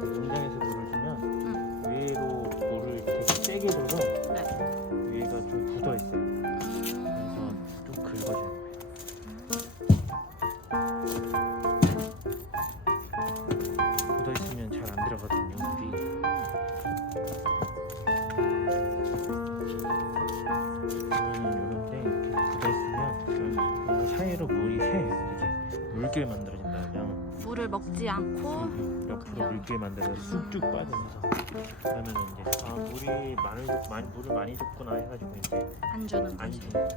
농장에서 물을 주면 위로 물을 되게 세게 줘서 물길 만들어진다 그냥. 물을 먹지 않고 옆으로 그냥- 물게 만들어서 쑥쭉 빠지면서 그러면 이제 아 물이 많이 줬 많이 물을 많이 줬구나 해가지고 이제 안 주는 안 거지. 주는 거지.